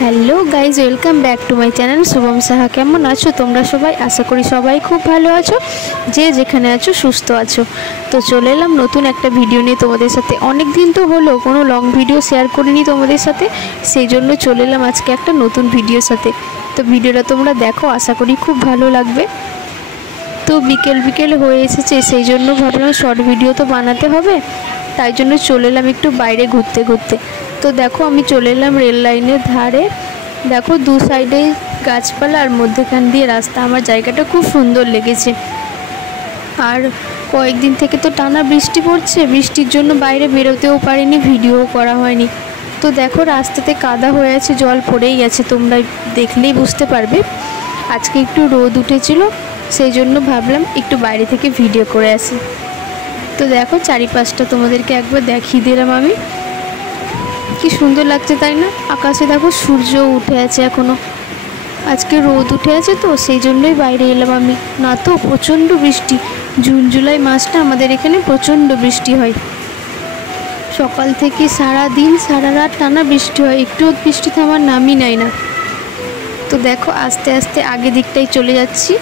Hello guys, welcome back to my channel Shubham Saha. কেমন আছো তোমরা সবাই? আশা করি সবাই খুব ভালো আছো, যে যেখানে আছো সুস্থ আছো। তো চলে এলাম নতুন একটা ভিডিও নিয়ে তোমাদের সাথে। অনেক দিন তো হলো কোনো লং ভিডিও শেয়ার করিনি তোমাদের সাথে, সেই জন্য চলে এলাম আজকে একটা নতুন ভিডিওর সাথে। তো ভিডিওটা তোমরা দেখো, আশা করি খুব ভালো লাগবে। তো বিকেল হয়ে এসেছে, সেই জন্য ভাবলাম শর্ট ভিডিও তো বানাতে হবে, তাই জন্য চলে এলাম একটু বাইরে ঘুরতে। তো দেখো আমি চলে এলাম রেল লাইনের ধারে। দেখো দু সাইডে গাছপালা আর মধ্যেখান দিয়ে রাস্তা। আমার জায়গাটা খুব সুন্দর লেগেছে। আর কয়েকদিন থেকে তো টানা বৃষ্টি পড়ছে, বৃষ্টির জন্য বাইরে বেরোতেও পারিনি, ভিডিও করা হয়নি। তো দেখো রাস্তাতে কাদা হয়ে আছে, জল পড়েই আছে, তোমরা দেখলেই বুঝতে পারবে। আজকে একটু রোদ উঠেছিল, সেই জন্য ভাবলাম একটু বাইরে থেকে ভিডিও করে আসি। তো দেখো চারিপাশটা তোমাদেরকে একবার দেখিয়ে দিলাম আমি। কি সুন্দর লাগছে তাই না? আকাশে দেখো সূর্য উঠে আছে এখনো, আজকে রোদ উঠে আছে, তো সেই জন্যই বাইরে এলাম আমি। না তো প্রচণ্ড বৃষ্টি, জুন জুলাই মাসটা আমাদের এখানে প্রচণ্ড বৃষ্টি হয়। সকাল থেকে সারা দিন সারা রাত টানা বৃষ্টি হয়, একটু বৃষ্টি থামার নামই নেয় না। তো দেখো আস্তে আস্তে আগে দিকটাই চলে যাচ্ছি,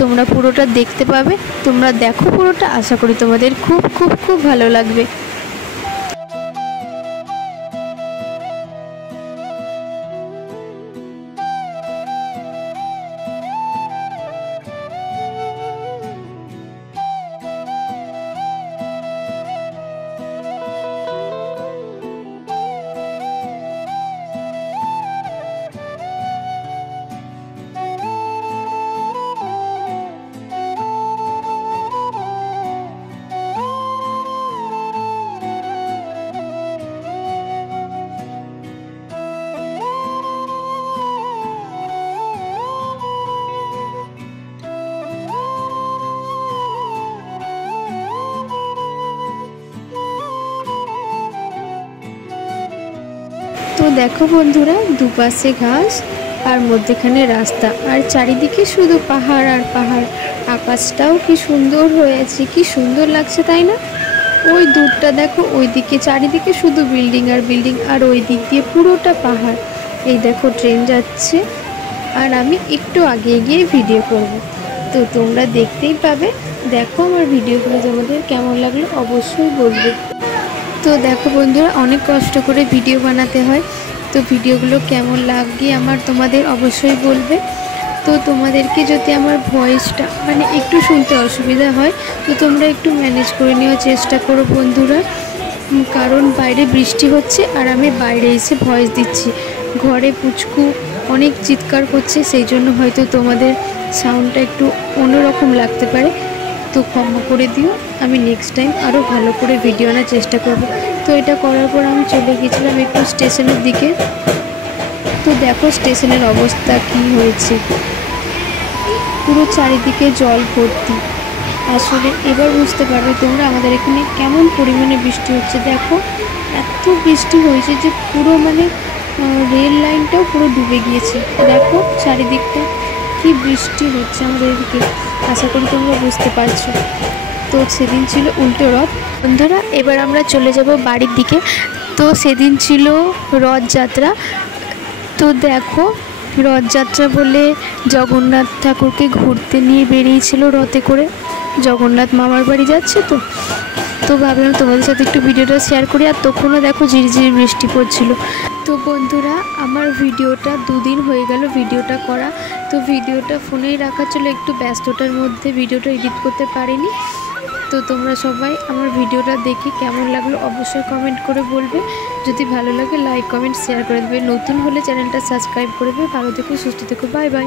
তোমরা পুরোটা দেখতে পাবে। তোমরা দেখো পুরোটা, আশা করি তোমাদের খুব খুব খুব ভালো লাগবে। তো দেখো বন্ধুরা, দুপাশে ঘাস আর মধ্যেখানে রাস্তা, আর চারিদিকে শুধু পাহাড় আর পাহাড়। আকাশটাও কি সুন্দর হয়েছে, কি সুন্দর লাগছে তাই না? ওই দূরটা দেখো, ওই দিকে চারিদিকে শুধু বিল্ডিং আর বিল্ডিং, আর ওই দিক দিয়ে পুরোটা পাহাড়। এই দেখো ট্রেন যাচ্ছে, আর আমি একটু আগে গিয়ে ভিডিও করব। তো তোমরা দেখতেই পাবে। দেখো আমার ভিডিওগুলো তোমাদের কেমন লাগলো অবশ্যই বলবে। তো দেখো বন্ধুরা, অনেক কষ্ট করে ভিডিও বানাতে হয়, তো ভিডিওগুলো কেমন লাগে আমার তোমাদের অবশ্যই বলবে। তো তোমাদেরকে যদি আমার ভয়েসটা মানে একটু শুনতে অসুবিধা হয়, তো তোমরা একটু ম্যানেজ করে নেওয়ার চেষ্টা করো বন্ধুরা। কারণ বাইরে বৃষ্টি হচ্ছে আর আমি বাইরে এসে ভয়েস দিচ্ছি। ঘরে পুচকু অনেক চিৎকার করছে, সেই জন্য হয়তো তোমাদের সাউন্ডটা একটু অন্যরকম লাগতে পারে, তো ক্ষমা করে দিও। আমি নেক্সট টাইম আরও ভালো করে ভিডিও আনার চেষ্টা করব। তো এটা করার পর আমি চলে গেছিলাম একটু স্টেশনের দিকে। তো দেখো স্টেশনের অবস্থা কি হয়েছে, পুরো চারিদিকে জল ভর্তি। আসলে এবার বুঝতে পারবে তোমরা আমাদের এখানে কেমন পরিমাণে বৃষ্টি হচ্ছে। দেখো এত বৃষ্টি হয়েছে যে পুরো মানে রেল লাইনটাও পুরো ডুবে গিয়েছে। দেখো চারিদিকটা কি বৃষ্টি হচ্ছে আমাদের এদিকে, আশা করি তোমরা বুঝতে পারছো। তো সেদিন ছিল উল্টো রথ বন্ধুরা। এবার আমরা চলে যাব বাড়ির দিকে। তো সেদিন ছিল রথযাত্রা। তো দেখো রথযাত্রা বলে জগন্নাথ ঠাকুরকে ঘুরতে নিয়ে বেরিয়েছিল রথে করে। জগন্নাথ মামার বাড়ি যাচ্ছে, তো ভাবলাম তোমাদের সাথে একটু ভিডিওটা শেয়ার করি। আর তখনও দেখো ঝিরিঝিরি বৃষ্টি পড়ছিল। তো বন্ধুরা, আমার ভিডিওটা 2 দিন হয়ে গেল ভিডিওটা করা। তো ভিডিওটা ফোনেই রাখা ছিল, একটু ব্যস্ততার মধ্যে ভিডিওটা এডিট করতে পারিনি। তো তোমরা সবাই আমার ভিডিওটা দেখে কেমন লাগলো অবশ্যই কমেন্ট করে বলবে। যদি ভালো লাগে লাইক কমেন্ট শেয়ার করে দেবে, নতুন হলে চ্যানেলটা সাবস্ক্রাইব করে দেবে। ভালো থেকো, সুস্থ থেকো, বাই বাই।